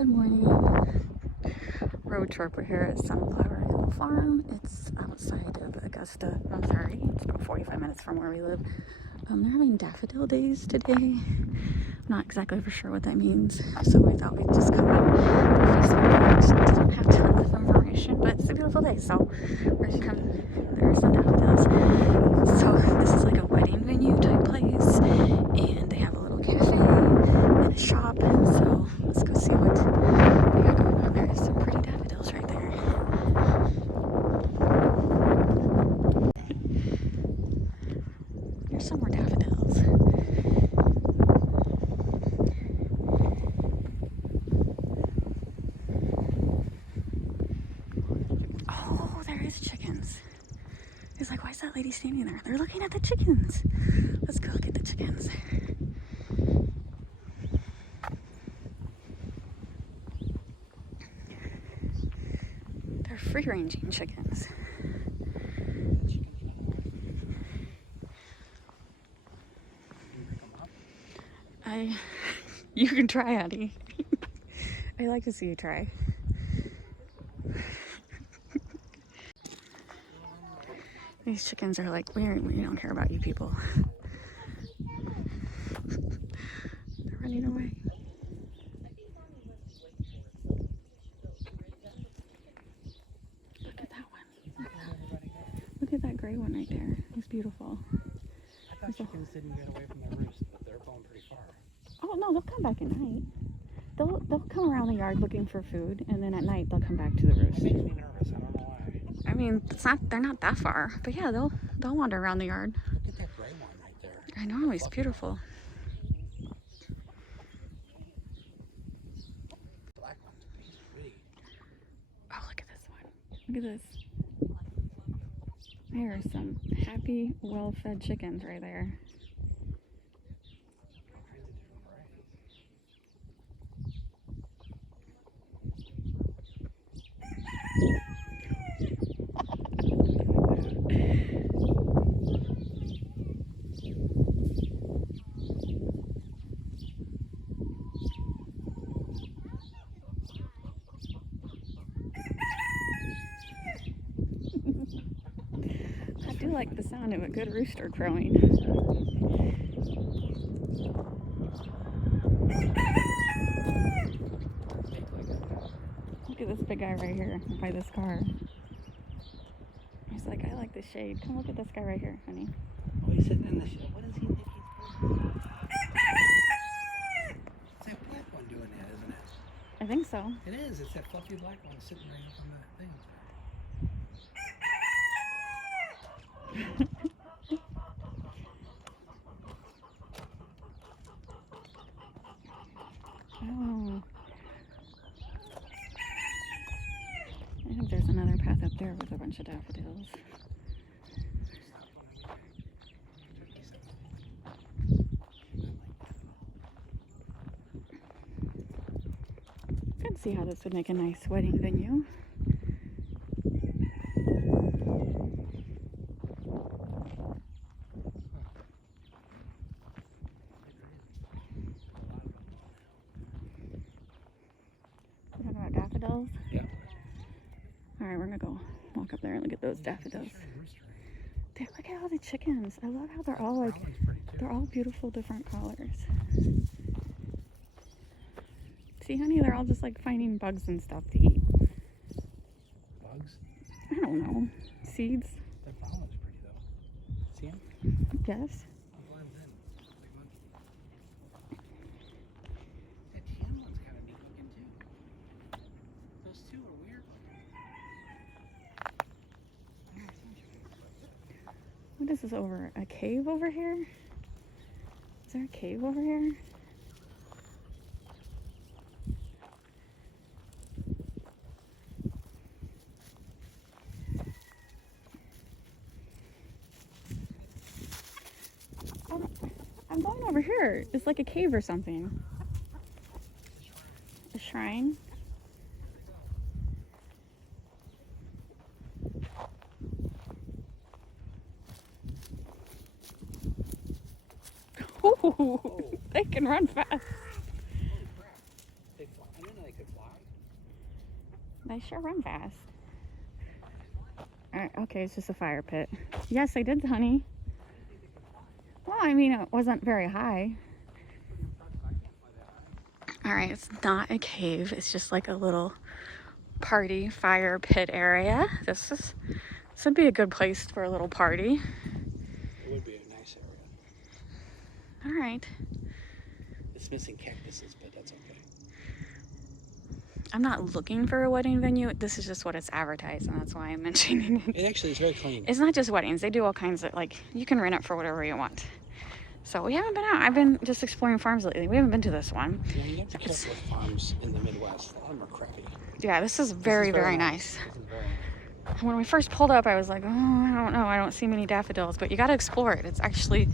Good morning. Road trip. We're here at Sunflower Hill Farm. It's outside of Augusta, Missouri. It's about 45 minutes from where we live. They're having daffodil days today. Not exactly for sure what that means, so we thought we'd just come on their Facebook page. Didn't have tons of information, but it's a beautiful day, so we're gonna come. There are some daffodils. So this is like a wedding venue type place, and they have a little cafe and a shop. So let's go see what they got going on. There's some pretty daffodils right there. There's some more daffodils. Oh, there is chickens. He's like, why is that lady standing there? They're looking at the chickens. Let's go look at the chickens. They're free-ranging chickens. You can try, honey. I like to see you try. These chickens are like, we don't care about you people. They're running away. Look at that one. Look at that gray one right there. It's beautiful. I thought chickens didn't get away from their roost, but they're going pretty far. Oh no, they'll come back at night. They'll come around the yard looking for food, and then at night they'll come back to the roost. It makes me nervous. I don't know why. I mean, they're not that far, but yeah, they'll wander around the yard. Look at that gray one right there. I know, he's beautiful. Black one's pretty. Oh, look at this one. Look at this. There are some happy, well-fed chickens right there. I do like the sound of a good rooster crowing. Look at this big guy right here by this car. He's like, I like the shade. Come look at this guy right here, honey. Oh, he's sitting in the shade. What does he think he's doing? It's that black one doing that, isn't it? I think so. It is. It's that fluffy black one sitting right up on that thing. Oh. I think there's another path up there with a bunch of daffodils. I can see how this would make a nice wedding venue. We're talking about daffodils? Yeah. Alright, we're gonna go walk up there and look at those daffodils. Look at all the chickens. I love how they're all like, they're all beautiful different colors. See, honey, they're all just like finding bugs and stuff to eat. Bugs? I don't know. Seeds? That brown one's pretty though. See him? Yes. He blends in. That tan one's kind of neat looking too. Those two are weird looking. What is this over? A cave over here? Is there a cave over here? I'm going over here. It's like a cave or something. A shrine? Ooh, they can run fast. Big one. I and they could fly. They sure run fast. All right, okay, it's just a fire pit. Yes, I did, honey. Well, I mean, it wasn't very high. All right, it's not a cave. It's just like a little party fire pit area. This would be a good place for a little party. It would be a nice area. All right. It's missing cactuses, but that's okay. I'm not looking for a wedding venue. This is just what it's advertised, and that's why I'm mentioning it. It actually is very clean. It's not just weddings. They do all kinds of, like, you can rent it for whatever you want. So we haven't been out. I've been just exploring farms lately. We haven't been to this one. Yeah, you have to be careful with farms in the Midwest. A lot of them are crappy. Yeah, this is very, very nice. This is very nice. When we first pulled up, I was like, oh, I don't know. I don't see many daffodils, but you got to explore it. It's actually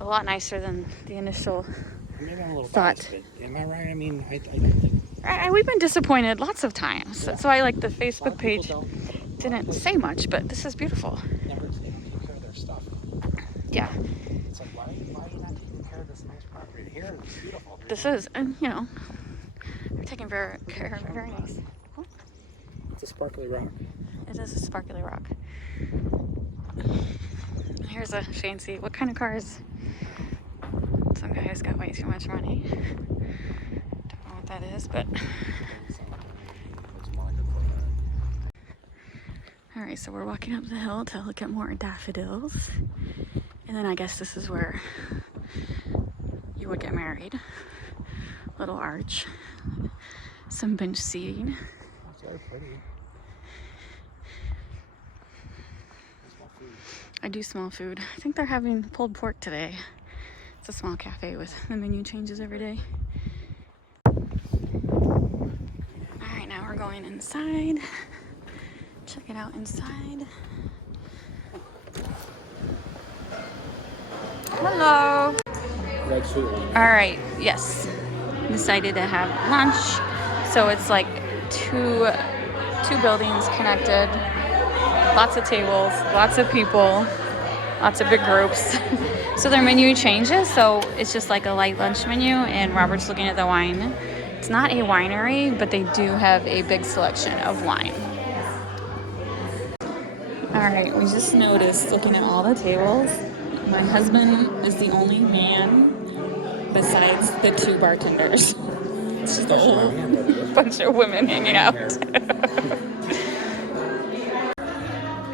a lot nicer than the initial Maybe I'm a little thought. biased, but am I right? I mean, I We've been disappointed lots of times. Yeah. That's why, like, the a lot Facebook of page people didn't say much, but this is beautiful. they don't take care of their stuff. Yeah, It's like, why are you not taking care of this nice property? Here it's beautiful. this is, and you know, we're taking care of it. Very nice. It's a sparkly rock. It is a sparkly rock. Here's a fancy, what kind of cars? Some guy's got way too much money. Don't know what that is, but. All right, so we're walking up the hill to look at more daffodils. And then I guess this is where you would get married. Little arch. Some bench seating. It's very pretty. I do smell food. I think they're having pulled pork today. It's a small cafe with the menu changes every day. All right, now we're going inside. Check it out inside. Hello. Red sweet one. All right, yes. Decided to have lunch. So it's like two buildings connected. Lots of tables, lots of people, lots of big groups. So their menu changes, so it's just like a light lunch menu, and Robert's looking at the wine. It's not a winery, but they do have a big selection of wine. All right, we just noticed looking at all the tables, my husband is the only man besides the two bartenders. It's just a whole bunch of women hanging out.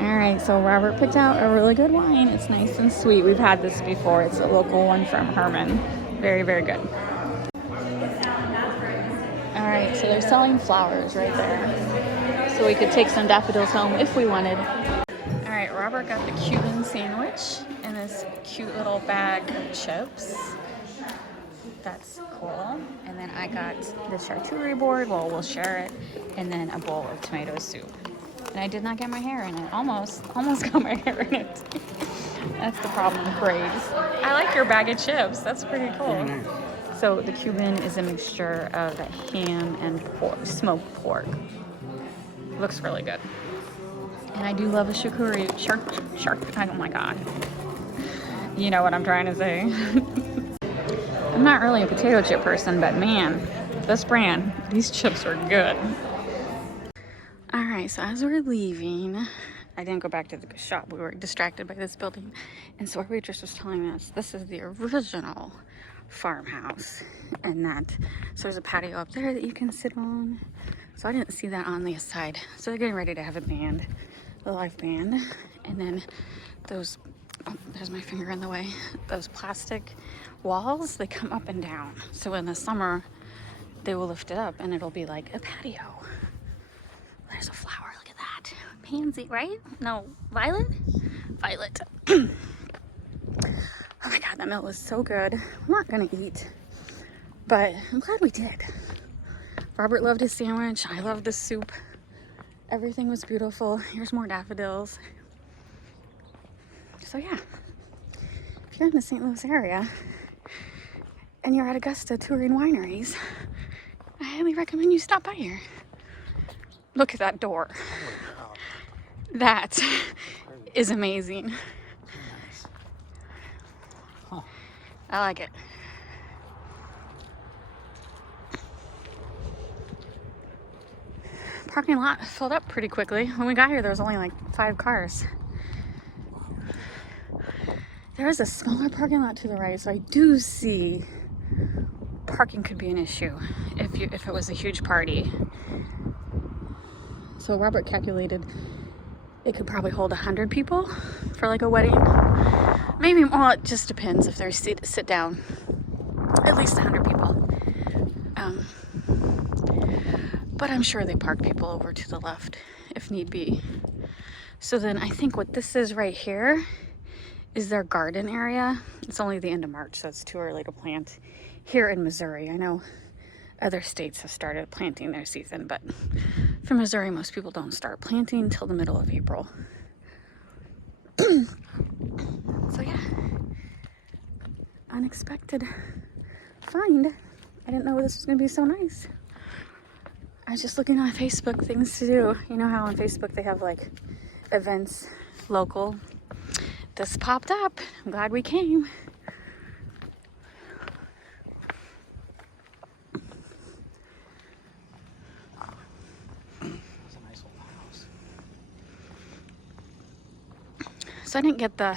All right, so Robert picked out a really good wine. It's nice and sweet. We've had this before. It's a local one from Herman. Very, very good. All right, so they're selling flowers right there. So we could take some daffodils home if we wanted. All right, Robert got the Cuban sandwich in this cute little bag of chips. That's cool. And then I got the charcuterie board. Well, we'll share it. And then a bowl of tomato soup. And I did not get my hair in it. Almost got my hair in it. That's the problem with braids. I like your bag of chips. That's pretty cool. So the Cuban is a mixture of ham and pork, smoked pork. Looks really good. And I do love a charcuterie, shark. Oh my God. You know what I'm trying to say. I'm not really a potato chip person, but man, this brand, these chips are good. All right, so as we're leaving, I didn't go back to the shop. We were distracted by this building. And so our waitress was telling us this is the original farmhouse. And so there's a patio up there that you can sit on. So I didn't see that on the side. So they're getting ready to have a live band. And then those, oh, there's my finger in the way. Those plastic walls, they come up and down. So in the summer, they will lift it up and it'll be like a patio. There's a flower, look at that. Pansy, right? No, violet? Violet. Oh my God, that meal was so good. I'm not gonna eat, but I'm glad we did. Robert loved his sandwich. I loved the soup. Everything was beautiful. Here's more daffodils. So yeah, if you're in the St. Louis area and you're at Augusta touring wineries, I highly recommend you stop by here. Look at that door. That is amazing. I like it. parking lot filled up pretty quickly. When we got here, there was only like 5 cars. There is a smaller parking lot to the right, so I do see parking could be an issue if it was a huge party. So Robert calculated it could probably hold 100 people for like a wedding. Maybe, well, it just depends if there's sit down. At least 100 people. But I'm sure they park people over to the left if need be. So then I think what this is right here is their garden area. It's only the end of March, so it's too early to plant here in Missouri. I know other states have started planting their season, but for Missouri, most people don't start planting until the middle of April. So yeah, unexpected find. I didn't know this was gonna be so nice. I was just looking on Facebook, things to do. You know how on Facebook they have like events, local. This popped up. I'm glad we came. It's a nice old house. So I didn't get the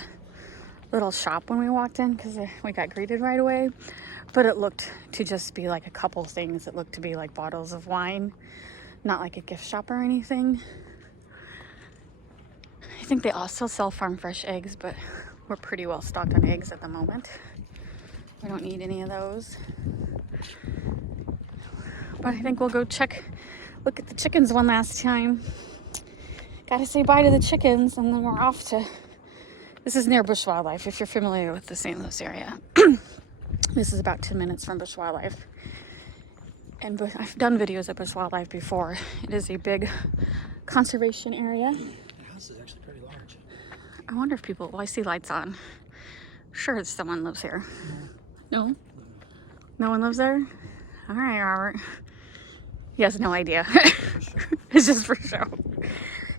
little shop when we walked in because we got greeted right away. But it looked to just be like a couple things. It looked to be like bottles of wine, not like a gift shop or anything. I think they also sell farm fresh eggs, but we're pretty well stocked on eggs at the moment. We don't need any of those. But I think we'll go look at the chickens one last time. Gotta say bye to the chickens, and then we're off to, this is near Bush Wildlife, if you're familiar with the St. Louis area. This is about 10 minutes from Bush Wildlife. And I've done videos at Bush Wildlife before. It is a big conservation area. The house is actually pretty large. I wonder if people, well, I see lights on. Sure, someone lives here. No? No one lives there? All right, Robert. He has no idea. It's just for show.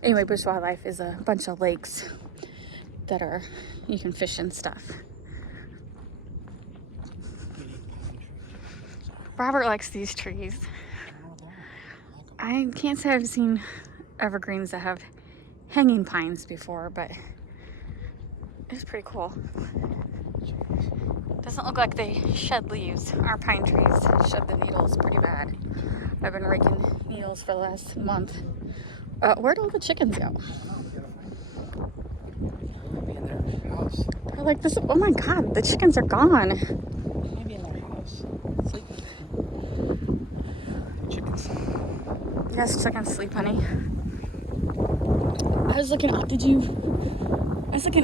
Anyway, Bush Wildlife is a bunch of lakes that you can fish and stuff. Robert likes these trees. I can't say I've seen evergreens that have hanging pines before, but it's pretty cool. Doesn't look like they shed leaves. Our pine trees shed the needles pretty bad. I've been raking needles for the last month. Where'd all the chickens go? Maybe in their house. They're like this. Oh my God, the chickens are gone. Maybe in their house. Sleeping. Chickens. Yes, chickens sleep, honey. I was looking at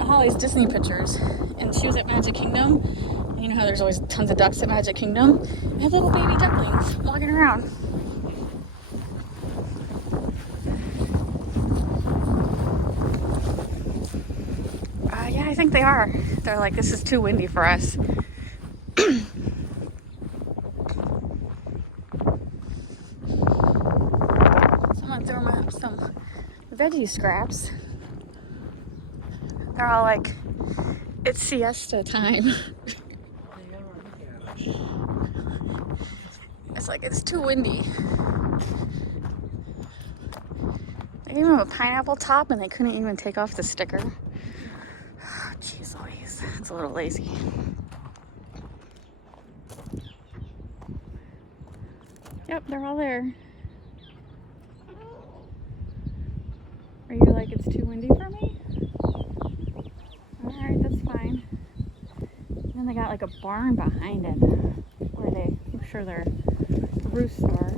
Holly's Disney pictures, and she was at Magic Kingdom. And you know how there's always tons of ducks at Magic Kingdom? They had little baby ducklings walking around. Yeah, I think they are. They're like, this is too windy for us. Someone threw them some veggie scraps. They're all like, it's siesta time. It's like, it's too windy. They gave them a pineapple top and they couldn't even take off the sticker. Jeez Louise, it's a little lazy. Yep, they're all there. Are you like, it's too windy for me? Alright, that's fine. And then they got like a barn behind it where I'm sure their roosts are.